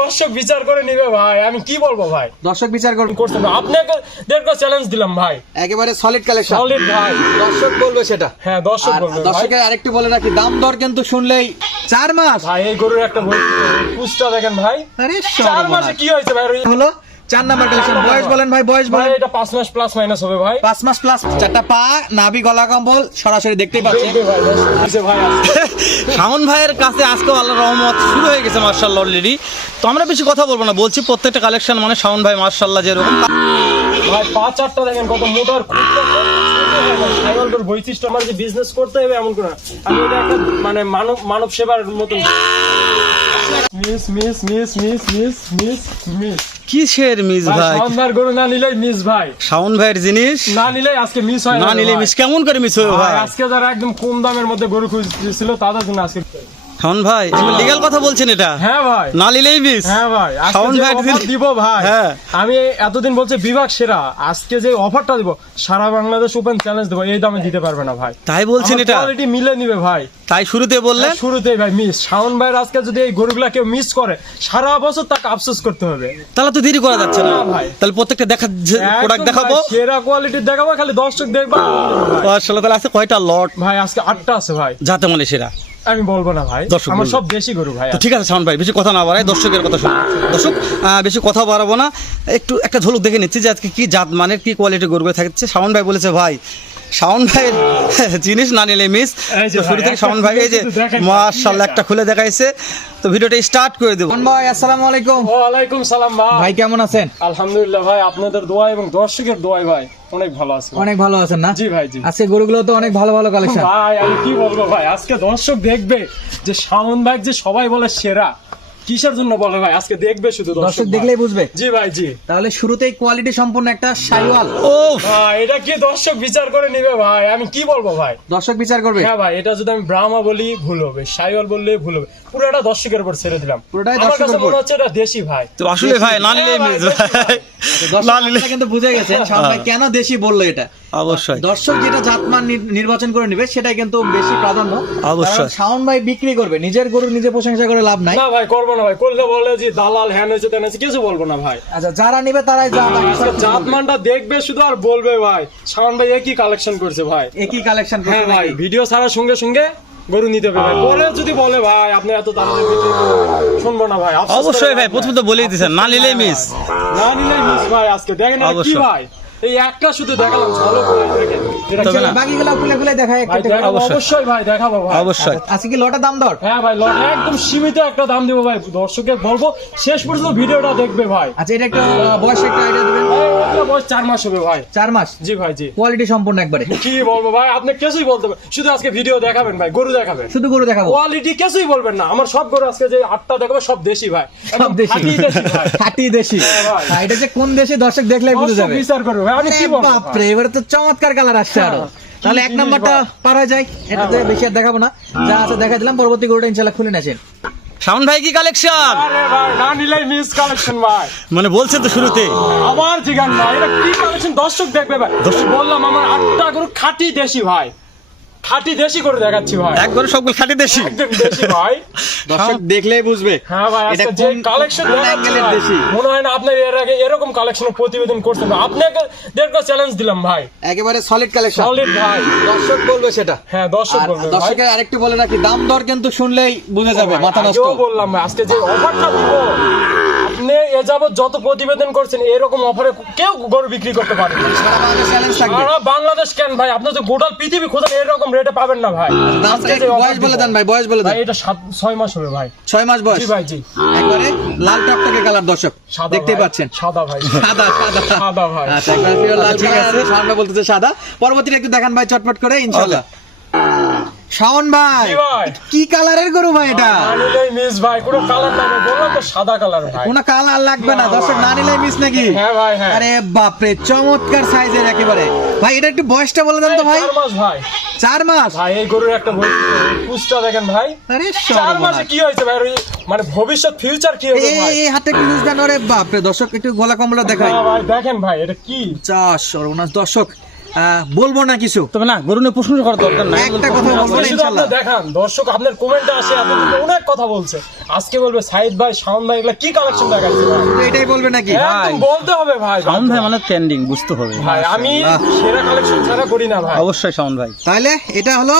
দর্শক বিচার করে নিবে ভাই, আমি কি বলবো ভাই। দর্শক বিচার করুন করতে হবে, আপনাকে দেড়টা চ্যালেঞ্জ দিলাম ভাই, একেবারে সলিড কালেকশন, সলিড ভাই। দর্শক বলবে সেটা। হ্যাঁ দর্শক আর বলবে ভাই। দর্শকের আরেকটু বলে রাখি, দাম দর কিন্তু শুনলেই 4 মাস। ভাই এই গরুর একটা পুষ্টা দেখেন ভাই, আরে 4 মাসে কি হয়েছে ভাই। হলো 4 নাম্বার কালেকশন। বয়স বলেন ভাই, বয়স ভাই বলেন। এটা 5 মাস প্লাস মাইনাস হবে ভাই। 5 মাস প্লাস, 4টা পা, নাভি, গলা কম্বল সরাসরি দেখতেই পাচ্ছেন। দেখবে ভাই, দিছে ভাই আজকে। শাওন ভাইয়ের কাছে আজকে আল্লাহর রহমত শুরু হয়ে গেছে মাশাআল্লাহ অলরেডি। তো আমরা বেশি কথা বলবো না, বলছি প্রত্যেকটা কালেকশন মানে শাওন ভাই মাশাআল্লাহ যেরকম ভাই 5-4টা দেখেন কত মোটর সাইকেলটার বৈশিষ্ট্য। আমার যে বিজনেস করতে হবে এমন করে না। আমি এটা একটা মানে মানব সেবার মতন। Miss miss miss miss miss miss miss কিসের মিস ভাই? শাওন ভাইয়ের গরু না নিলেই মিস ভাই, শাওন ভাইয়ের জিনিস না নিলেই আজকে মিস হয় না নিলে মিস কেমন করে মিস হবে ভাই? আজকে যারা একদম কম দামের মধ্যে গরু খুঁজছিল তাদের জন্য আজকে। শাওন ভাই লিগ্যাল কথা বলছেন এটা? হ্যাঁ ভাই, না নিলেই মিস। হ্যাঁ ভাই, শাওন আজকে যে ভাই অফার দিব ভাই, হ্যাঁ। আমি এতদিন বলছি বিভাগ সেরা, আজকে যে অফারটা দিব সারা বাংলাদেশ ওপেন চ্যালেঞ্জ দেবো, এই দামে দিতে পারবে না ভাই। তাই বলছেন এটা? কোয়ালিটি মিলে নিবে ভাই, তাই শুরুতে বললেন। শুরুতেই ভাই মিস। শাওন ভাইয়ের আজকে যদি এই গরুগুলা কেউ মিস করে সারা বছর তাকে আফসোস করতে হবে। তাহলে তো দেরি করা যাচ্ছে না না ভাই। তাহলে প্রত্যেকটা প্রোডাক্ট একদম দেখাবো ভাই, সেরা কোয়ালিটির দেখাবো, খালি দর্শক দেখবা। মাশাআল্লাহ। তাহলে আছে কয়টা লট? ভাই আজকে 8টা আছে ভাই, যাতে মানে সেরা আমি বলবো না ভাই, দর্শক আমার বলবে। সব দেশি গরু ভাই। তো ঠিক আছে শাওন ভাই, বেশি কথা না বাড়াই, দর্শকের কথা শুনুন। দর্শক বেশি কথা বাড়াবো না, একটু একটা ঝলক দেখে নিচ্ছি যে আজকে কি জাত মানের কি কোয়ালিটি গরুগুলো থাকছে। শাওন ভাই বলেছে ভাই শাওন ভাইয়ের জিনিস না নিলে মিস। এই যে তো শুরু ভাই, থেকে শাওন ভাই এই যে দেখেন ভাই, মাশাআল্লাহ একটা খুলে দেখাইছে। তো ভিডিওটা স্টার্ট করে দেবো। শাওন ভাই আসসালামু আলাইকুম। ওয়ালাইকুম সালাম ভাই। ভাই কেমন আছেন? আলহামদুলিল্লাহ ভাই, আপনাদের দোয়া এবং দর্শকের দোয়ায় ভাই অনেক ভালো আছে। অনেক ভালো আছেন না? জি ভাই জি। আজকে গরুগুলো তো অনেক ভালো ভালো কালেকশন। ভাই আমি কি বলবো ভাই, আজকে দর্শক দেখবে যে শাওন ভাই যে সবাই বলে সেরা, কিসের জন্য বলে ভাই আজকে দেখবে শুধু দর্শক ভাই। দেখলেই বুঝবে। জি ভাই জি। তাহলে শুরুতেই কোয়ালিটি সম্পূর্ণ একটা শাইওয়াল। ও ভাই এটা কি দর্শক বিচার করে নিবে ভাই, আমি কি বলবো ভাই। দর্শক বিচার করবে। হ্যাঁ ভাই, এটা যদি আমি ব্রাহ্মা বলি ভুল হবে, সাইওয়াল বললে ভুল হবে, পুরোটা দর্শকের উপর ছেড়ে দিলাম। পুরোটাই আমার দর্শকের কাছে উপর। মনে হচ্ছে এটা দেশি ভাই। তো আসলে ভাই না নিলেই হ্যাঁ মিস ভাই, ভাই। দর্শক না নিলে আপনারা কিন্তু বুঝে গেছেন শাওন ভাই কেন দেশি বললো এটা। অবশ্যই দর্শক যেটা জাতমান নির্বাচন করে নেবে সেটাই কিন্তু বেশি প্রাধান্য। অবশ্যই। কারণ শাওন ভাই বিক্রি করবে, নিজের গরু নিজে প্রশংসা করে লাভ নাই। না ভাই করবো না ভাই, করলে বলে যে দালাল হ্যান হয়েছে তেন হয়েছে, কিছু বলবো না ভাই। আচ্ছা যারা নিবে তারাই আজকে জাতমানটা দেখবে শুধু আর বলবে ভাই শাওন ভাই একই কালেকশন করছে ভাই। একই কালেকশন হ্যাঁ করবে ভাই, নাকি? ভিডিও ছাড়ার সঙ্গে সঙ্গে গরু নিতে হবে ভাই। পরে যদি বলে ভাই আপনি এত দামে বিক্রি করবেন, শুনবো না ভাই। আফসোস অবশ্যই করে ভাই, লাভ প্রথমে নাই। তো বলেই দিয়েছেন না নিলেই মিস। না নিলেই মিস ভাই। আজকে দেখেন এটা কি অবশ্যই। ভাই, এই একটা শুধু দেখালাম ঝলক করে দেখেন। এটা তবে কি- না। বাকিগুলো খুলে খুলে দেখায় একটা ভাই একটা করে। দেখাবো, অবশ্যই। অবশ্যই ভাই দেখাবো ভাই। অবশ্যই আজকে কি লটা দাম দর? হ্যাঁ ভাই, একদম সীমিত একটা দাম দিব ভাই, দর্শকের বলবো শেষ পর্যন্ত ভিডিওটা দেখবে ভাই। আচ্ছা এটা একটা বয়স একটা আইডিয়া দিবেন। এগুলো বয়স 4 মাস হবে ভাই। 4 মাস। জি ভাই জি। কোয়ালিটি সম্পূর্ণ একবারে। কি বলবো ভাই, আপনি কিছুই বলতে পারেন, শুধু আজকে ভিডিও দেখাবেন ভাই, গরু দেখাবেন, শুধু গরু দেখাবো। কোয়ালিটি কিছুই বলবেন না। আমার সব গরু আজকে যে 8টা দেখাবো সব দেশি ভাই, সব দেশি। খাঁটি দেশি ভাই। খাঁটি দেশি। হ্যাঁ ভাই। আর এটা যে কোন দেশে দর্শক দেখলেই বুঝে দর্শক যাবে। বিচার করবে ভাই, আমি কি বলবো ভাই। বাপরে এবারে তো চমৎকার কালার আসছে আরো। তাহলে এক জিনিস নাম্বারটা ভাই। পার হয়ে যায়, এটাতে বেশি আর দেখাবো না, যা আছে দেখা দিলাম। পরবর্তী গরুটা ইনশাআল্লাহ খুলে নেছেন। শাওন ভাই কি কালেকশন? আরে ভাই না নিলেই মিস কালেকশন ভাই। মানে বলছে তো শুরুতে আবার জিগান ভাই, এটা কি কালেকশন দর্শক দেখবে ভাই। বললাম আমার 8টা গরু খাঁটি দেশি ভাই, খাঁটি দেশি করে দেখাচ্ছি ভাই, একবারে সবগুলো খাঁটি দেশি। একদম দেশি ভাই। দর্শক দেখলেই বুঝবে। হ্যাঁ ভাই, এটা আজকে যে কোন- কালেকশন কোন অ্যাঙ্গেলের দেশি। মনে হয় না আপনি এর আগে এরকম কালেকশনের প্রতিবেদন করছেন। আপনাকে দেড়টা চ্যালেঞ্জ দিলাম ভাই, একেবারে সলিড কালেকশন। সলিড ভাই। দর্শক বলবে সেটা। হ্যাঁ দর্শক আর বলবে ভাই। দর্শকের আরেকটু বলে রাখি, দাম দর কিন্তু শুনলেই বুঝে যাবে, মাথা নষ্ট। আগেও বললাম ভাই, আজকে যে অফারটা দিব, আপনি এ যাবত যত প্রতিবেদন করছেন এরকম অফারে কেউ গরু বিক্রি করতে পারে না। সারা বাংলাদেশ চ্যালেঞ্জ থাকবে। সারা বাংলাদেশ কেন ভাই, আপনি তো গোটা পৃথিবী খোঁজেন এরকম রেটে পাবেন না ভাই। দাম আজকে যে বয়স offer বলে দিব, দেন ভাই, বয়স বলে দেন। ভাই এটা 6 মাস হবে ভাই। 6 মাস বয়স। জি ভাই জি। একবারে লাল টকটকে কালার দর্শক সাদা দেখতেই ভাই, পাচ্ছেন। সাদা ভাই, সাদা সাদা সাদা ভাই। আচ্ছা একবার পিওর লাল, ঠিক ঠিক আছে। আছে। সামনে বলতেছে সাদা। পরবর্তীটা একটু দেখান ভাই চটপট করে ইনশাআল্লাহ। শাওন ভাই জি ভাই। কি কালারের গরু ভাই এটা? না নিলেই মিস ভাই, কোনো কালার নাই ভাই, বললাম তো সাদা কালার ভাই। কোনো কালার লাগবে না দর্শক, না নিলে মিস নাকি? হ্যাঁ ভাই হ্যাঁ। আরে বাপরে চমৎকার সাইজের একেবারে। ভাই এটা একটু বয়সটা বলে দেন তো ভাই। 4 মাস ভাই। 4 মাস। ভাই এই গরুর একটা পুষ্টা দেখেন ভাই, আরে 4 মাসে কি হয়েছে ভাই, মানে ভবিষ্যৎ ফিউচার কি হবে ভাই। এই হাতে একটু বুঝ দেন। ওরে বাপরে দর্শক একটু গলা কমলা দেখাই। হ্যাঁ ভাই দেখেন ভাই এটা কি। চাষ সর্বনাশ দর্শক বলবো না কিছু, তবে না গরু নিয়ে প্রশ্ন করার দরকার নাই। একটা কথা বলবো না শুধু ইনশাআল্লাহ। আপনি দেখান দর্শক, আপনার কমেন্টে আসে আপনি কিন্তু অনেক কথা বলছে, আজকে বলবে সাইদ ভাই শাওন ভাই এগুলা কি কালেকশন দেখাচ্ছে ভাই, তো এটাই বলবে নাকি? একদম বলতে হবে ভাই। শাওন ভাই মানে ট্রেন্ডিং, বুঝতে হবে ভাই আমি সেরা কালেকশন ছাড়া করি না ভাই। অবশ্যই শাওন ভাই। তাহলে এটা হলো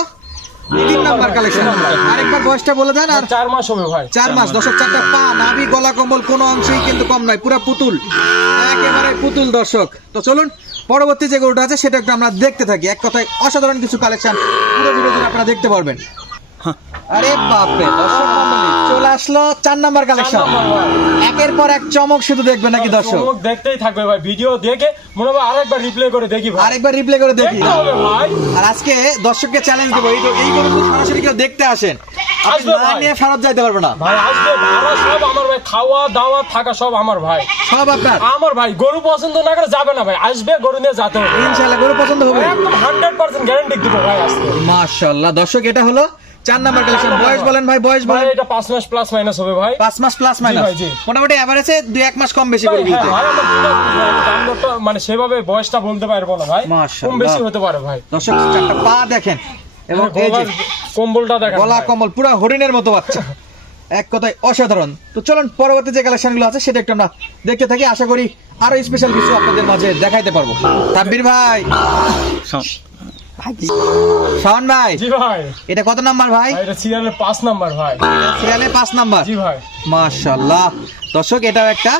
3 নাম্বার কালেকশন। আরেকবার বয়সটা বলে দেন। আর 4 মাস হবে ভাই। 4 মাস, দর্শক 4টা পা, নাভি, গলা, কম্বল কোনো অংশেই কিন্তু কম নয়, পুরো পুতুল, একেবারে পুতুল দর্শক। তো চলুন পরবর্তী যে গরুটা আছে সেটা একটু আমরা দেখতে থাকি। এক কথায় অসাধারণ কিছু কালেকশন পুরো ভিডিও জুড়ে আপনারা দেখতে পারবেন। আরে বাপরে, দর্শক মণ্ডলী চলে আসলো 4 নাম্বার কালেকশন। 4 নাম্বার ভাই। একের পর এক চমক শুধু দেখবে নাকি দর্শক? চমক দেখতেই থাকবে ভাই, ভিডিও দেখে মনে হবে আরেকবার রিপ্লে করে দেখি ভাই, আরেকবার রিপ্লে করে দেখি। দেখতে হবে ভাই। আর আজকে দর্শককে চ্যালেঞ্জ দেবো, এই গরু যদি সরাসরি কেউ দেখতে আসেন, আপনি আসবে না ভাই। নিয়ে ফেরত যাইতে পারবে না। ভাই আসবে, ভাড়া সব আমার ভাই, খাওয়া দাওয়া থাকা সব আমার ভাই, সব আপনার। আমার ভাই। গরু পছন্দ না করে যাবে না ভাই, আসবে গরু নিয়ে যেতে হবে ইনশাআল্লাহ গরু পছন্দ হবে। একদম 100% গ্যারান্টি দিব ভাই আজকে। মাশাআল্লাহ দর্শক, এটা হলো 4 নাম্বার কালেকশন। বয়স বলেন ভাই, বয়স ভাই বলেন। এটা 5 মাস প্লাস মাইনাস হবে ভাই। 5 মাস প্লাস মাইনাস, ভাই, জি। মোটামুটি এভারেজে 2-1 মাস কম বেশি ভাই, করে দিতে। হ্যাঁ, ভাই, আমার দুটো দাম দরটা মানে সেভাবে বয়সটা বলতে পারবো না ভাই, মাশাআল্লাহ। কম বেশি হতে পারে ভাই। দর্শক 4টা পা দেখেন এবং এই যে গলার কম্বলটা দেখেন গলা ভাই। কম্বল পুরো হরিণের মতো বাচ্চা, এক কথায় অসাধারণ। তো চলুন পরবর্তী যে কালেকশনগুলো আছে সেটা একটু আমরা দেখতে থাকি। আশা করি আরো স্পেশাল কিছু আপনাদের মাঝে দেখাইতে পারবো। তাব্বির ভাই, শাওন ভাই, জি ভাই। এটা কত নাম্বার ভাই? ভাই এটা সিরিয়ালের 5 নাম্বার ভাই। সিরিয়ালে 5 নাম্বার। জি ভাই। মাশাআল্লাহ দর্শক, এটাও একটা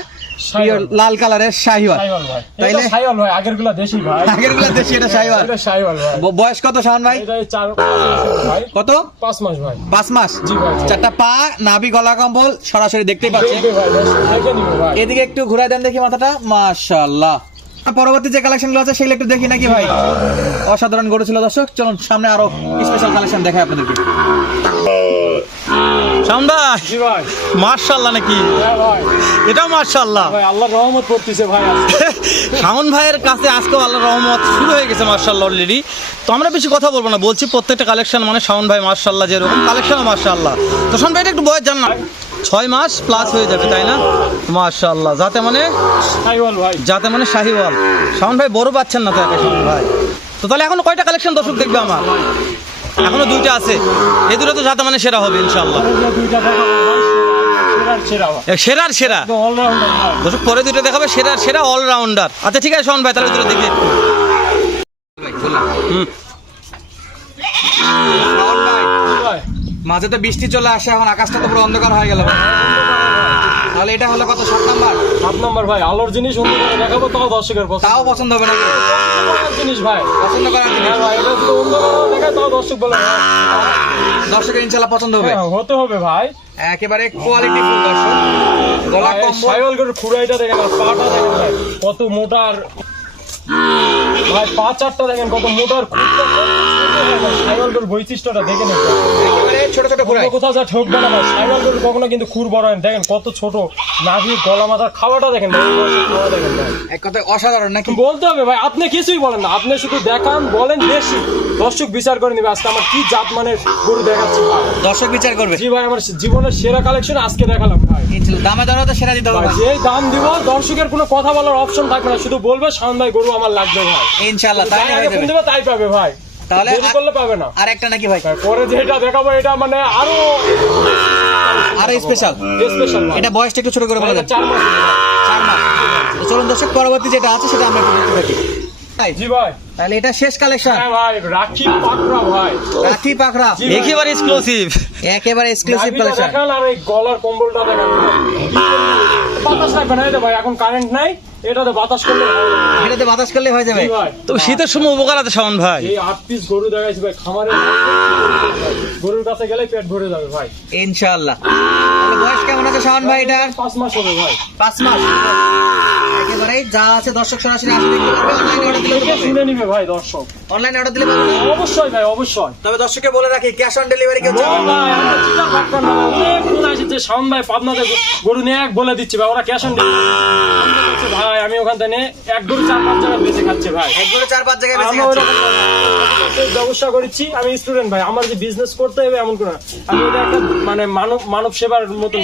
শাহিওয়াল। pure লাল কালারের শাহিওয়াল। শাহিওয়াল ভাই। তাইলে? এটা শাহিওয়াল ভাই, আগেরগুলা দেশি ভাই। আগেরগুলো দেশি, এটা শাহিওয়াল। এটা শাহিওয়াল ভাই। বয়স কত শাওন ভাই? এটা 4-5 মাস ভাই। কত? 5 মাস ভাই। 5 মাস। জি ভাই, জি। 4টা পা, নাভি, গলা কম্বল সরাসরি দেখতেই পাচ্ছেন। দেখবে ভাই, দেখে নিবে ভাই। এদিকে একটু ঘুরাই দেন দেখি মাথাটা। মাশাআল্লাহ। পরবর্তী যে কালেকশনগুলো আছে সেগুলো একটু দেখি নাকি ভাই? অসাধারণ গরু ছিল দর্শক। চলুন সামনে আরো স্পেশাল কালেকশন দেখাই আপনাদেরকে। শাওন ভাই, জি ভাই। মাশাআল্লাহ নাকি? হ্যাঁ ভাই। এটাও মাশাআল্লাহ। ভাই আল্লাহর রহমত করতেছে ভাই আজকে। শাওন ভাইয়ের কাছে আজকেও আল্লাহর রহমত শুরু হয়ে গেছে মাশাআল্লাহ অলরেডি। তো আমরা বেশি কথা বলবো না, বলছি প্রত্যেকটা কালেকশন মানে শাওন ভাই মাশাআল্লাহ যেরকম কালেকশনও মাশাআল্লাহ। তো শাওন ভাই এটা একটু বয়স জান না, 6 মাস প্লাস হয়ে যাবে তাই না? মাশাআল্লাহ, যাতে মানে শাহিওয়াল ভাই। শাহিওয়াল। শাওন ভাই বড় পাচ্ছেন না তো একা শাওন ভাই। তো তাহলে এখনো কয়টা কালেকশন দর্শক দেখবে আমার? এখনো 2টা আছে, এই দুটো তো যাতে মানে সেরা হবে ইনশাআল্লাহ। এই যে দুইটা দেখাবো ভাই, সেরার সেরা ভাই। সেরার সেরা একদম অলরাউন্ডার ভাই। দর্শক, পরে দুটো দেখাবে সেরার সেরা অলরাউন্ডার। আচ্ছা ঠিক আছে শাওন ভাই, তাহলে দুটো দেখি একটু। হুম, শাওন ভাই, জি ভাই। মাঝে তো বৃষ্টি চলে আসে, এখন আকাশটা তো পুরো অন্ধকার হয়ে গেল ভাই। তাহলে এটা হলো কত? 7 নাম্বার। 7 নাম্বার ভাই। আলোর জিনিস অন্য করে দেখাবো, তাও দর্শকের পছন্দ। তাও পছন্দ হবে নাকি? আলোর জিনিস ভাই। পছন্দ করার জিনিস। হ্যাঁ ভাই, এটা শুধু অন্য করে দেখায়, তাও দর্শক বলে দর্শকের ইনশাআল্লাহ পছন্দ হবে। হ্যাঁ, হতে হবে ভাই। একেবারে কোয়ালিটি ফুল দর্শক। গলা ভাই, কম্বল শাহিওয়াল গরুর খুঁড়াইটা দেখেন, আর পাটা দেখেন ভাই, কত মোটা। আর ভাই পা চারটা দেখেন কত মোটা, আর খুঁড়টা কত ছোট ভাই। শাহিওয়াল গরুর বৈশিষ্ট্যটা দেখেন একটু। একেবারে ছোট ছোট ঘোড়ায়। কোথাও যা ঠকবে না ভাই, শাহিওয়াল গরুর কখনো কিন্তু খুর বড় হয় না। দেখেন কত ছোট নাভি, গলা, মাথার খাওয়াটা দেখেন ভাই, খাওয়া দেখেন ভাই। এক কথায় অসাধারণ নাকি? বলতে হবে ভাই, আপনি কিছুই বলেন না, আপনি শুধু দেখান, বলেন দেশি, দর্শক বিচার করে নিবে আজকে আমার কি জাত মানের গরু দেখাচ্ছি ভাই। দর্শক বিচার করবে। জি ভাই, আমার জীবনের সেরা কালেকশন আজকে দেখালাম ভাই। ইনশাআল্লাহ দামে দরে তো সেরা দিতে হবে ভাই ভাই। যে দাম দিব, দর্শকের কোনো কথা বলার অপশন থাকবে না, শুধু বলবে শাওন ভাই গরু আমার লাগবে ভাই। ইনশাআল্লাহ তাই তাই হয়ে আগে ফোন যাবে। দিবে, তাই পাবে ভাই। তাহলে দেরি করলে পাবে না। আর একটা নাকি ভাই? ভাই, পরে যেটা দেখাবো এটা মানে আরো আরো স্পেশাল। স্পেশাল ভাই। এটা বয়সটা একটু ছোট করে বলে দেন। 4 মাস। 4 মাস। তো চলুন দর্শক পরবর্তী যেটা আছে সেটা আমরা একটু দেখতে থাকি। তাই জি ভাই। তাহলে এটা শেষ কালেকশন। হ্যাঁ ভাই, রাখি পাকড়া ভাই। রাখি পাখরা, জি ভাই। একেবারে এক্সক্লুসিভ। একেবারে এক্সক্লুসিভ নাভিটা কালেকশন। দেখান, আর এই গলার কম্বলটা দেখান। বাতাস লাগবে না, এই তো ভাই এখন কারেন্ট নাই, এটাতে বাতাস করলে ভালো লাগবে। এটাতে বাতাস করলে হয়ে যাবে। জি ভাই। তো শীতের সময় উপকার আছে শাওন ভাই। এই 8 পিস গরু দেখাইছি ভাই, খামারে গরুর কাছে গেলে পেট ভরে যাবে ভাই। ইনশাআল্লাহ। তাহলে বয়স কেমন আছে শাওন ভাই এটার? 5 মাস হবে ভাই। 5 মাস। একেবারে যা আছে দর্শক সরাসরি আসে দেখতে পারবে। অনলাইনে অর্ডার দিলে দেখে পাবে। শুনে নিবে ভাই দর্শক। অনলাইনে অর্ডার দিলে পাবে। অবশ্যই ভাই, অবশ্যই। তবে দর্শককে বলে রাখি ক্যাশ অন ডেলিভারি কেউ ও চাবে না। ভাই, আমরা চিটার বাটপার না, অনেক ফোন আসছে শাওন ভাই পাবনাতে গরু নিয়ে এক বলে দিচ্ছে ভাই, ওরা ক্যাশ অন ডেলিভারি ভাই। আমি ওখান থেকে এক গরু 4-5 জায়গায় বেঁচে খাচ্ছে ভাই। একবারে 4-5 জায়গায় বেশি আমরা আছে। ওইরকম ব্যবসা করেছি, আমি স্টুডেন্ট ভাই, আমার যে বিজনেস করতে হবে এমন কোনো না। আমি এটা একটা মানে মানব সেবার মতন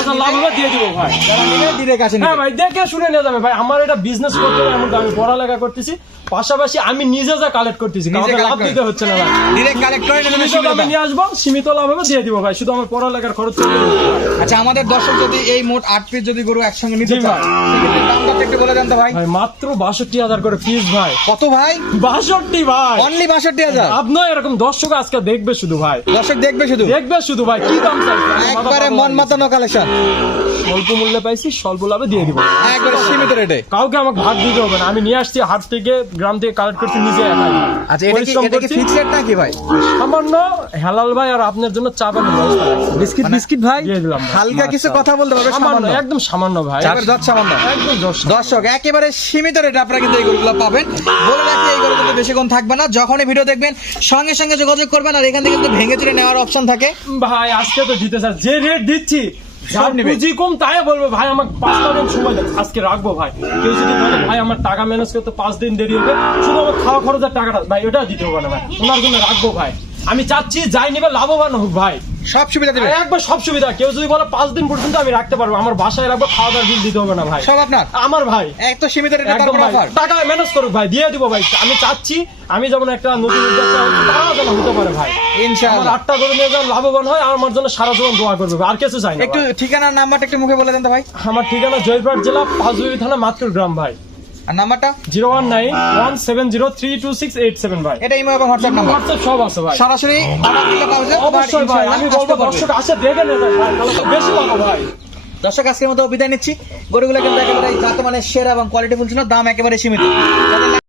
হাজার লাভ হবে দিয়ে দিব ভাই। যারা নিবে ডিরেক্ট আসেন। হ্যাঁ ভাই, দেখে শুনে নিয়ে যাবে ভাই। আমার এটা বিজনেস করতে হবে, এমন আমি পড়ালেখা করতেছি, পাশাপাশি আমি নিজে যা কালেক্ট করতেছি, নিজে কাউকে লাভ collect দিতে হচ্ছে না ভাই। ডিরেক্ট কালেক্ট করে নেবেন সীমিত দামে নিয়ে আসবো, সীমিত লাভ হবে দিয়ে দিব ভাই, শুধু আমার পড়ালেখার খরচ চলে যাবে। আচ্ছা, আমাদের দর্শক যদি এই মোট 8 পিস যদি গরু একসঙ্গে নিতে জি চায়, সেক্ষেত্রে দামটা একটু বলে দেন তো ভাই। ভাই মাত্র 62,000 করে পিস ভাই। কত ভাই? 62 ভাই, অনলি 62,000। আপনার এরকম দর্শক আজকে দেখবে শুধু ভাই, দর্শক দেখবে শুধু, দেখবে শুধু ভাই, কি দাম চাইছে একবারে মন মাতানো কালেকশন, স্বল্প মূল্যে পাইছি, স্বল্প লাভে দিয়ে দিব। একবারে সীমিত রেটে। কাউকে আমাকে ভাগ দিতে হবে না, আমি নিয়ে আসছি হাট থেকে, গ্রাম থেকে কালেক্ট করছি নিজে একাই। আচ্ছা, এটা কি পরিশ্রম করছি। ফিক্সড রেট নাকি ভাই? সামান্য হেলাল ভাই আর আপনার জন্য চা পানি বিস্কিট বিস্কিট ভাই দিয়ে দিলাম ভাই। হালকা কিছু কথা বলতে পারবে? সামান্য, সামান্য, একদম সামান্য ভাই, একবার যত সামান্য। একদম দর্শক একেবারে সীমিত রেটে আপনারা কিন্তু এই গরুগুলো পাবেন। বলে রাখি এই গরু কিন্তু বেশিক্ষণ থাকবে না, যখনই ভিডিও দেখবেন সঙ্গে সঙ্গে যোগাযোগ করবেন। আর এখান থেকে কিন্তু ভেঙে চুরে নেওয়ার অপশন থাকে। ভাই আজকে তো দিতে স্যার যে রেট দিচ্ছি, সব সব নিবে। পুঁজি কম তাই বলবে ভাই আমাকে 5 দিন সময় দেন, আজকে রাখবো ভাই। কেউ যদি বলে ভাই আমার টাকা ম্যানেজ করতে 5 দিন দেরি হবে, শুধু আমার খাওয়া খরচের টাকাটা ভাই ওটা দিতে হবে না ভাই, ওনার জন্য রাখবো ভাই। আমি চাচ্ছি যাই নিবে লাভবান হোক ভাই, সব সুবিধা দেবে, একবার সব সুবিধা। কেউ যদি বলে 5 দিন পর্যন্ত আমি রাখতে পারবো, আমার বাসায় রাখবো, খাওয়া দাওয়ার বিল দিতে হবে না ভাই, সব আপনার। আমার ভাই এক তো সীমিত রেটে একদম তারপর ভাই, অফার। টাকা ম্যানেজ করুক ভাই, দিয়ে দিব ভাই। আমি চাচ্ছি আমি যেমন একটা নতুন উদ্যোক্তা হই, তারাও যেন হতে পারে ভাই। আমার ইনশাআল্লাহ। 8টা করে নিয়ে যেন লাভবান হয়, আর আমার জন্য সারা জীবন দোয়া করবে ভাই, আর কিছু চাই না একটু ভাই। ঠিকানার নাম্বারটা একটু মুখে বলে দেন তো ভাই। আমার ঠিকানা জয়পুরহাট জেলা পাঁচবিবি থানা মাতকুর গ্রাম ভাই। আর নাম্বারটা? 01917082687 ভাই। এটা ইমো এবং হোয়াটসঅ্যাপ নাম্বার। হোয়াটসঅ্যাপ সব আছে ভাই। সরাসরি অর্ডার দিলে পাওয়া যায়। অবশ্যই ভাই, আমি বলবো দর্শক আসে দেখে নেবে ভাই, তাহলে তো বেশি পাবো ভাই। দর্শক আজকের মতো বিদায় নিচ্ছি। গরুগুলো কিন্তু একেবারে জাত মানে সেরা এবং কোয়ালিটি ফুল ছিল, দাম একেবারে সীমিত। যাদের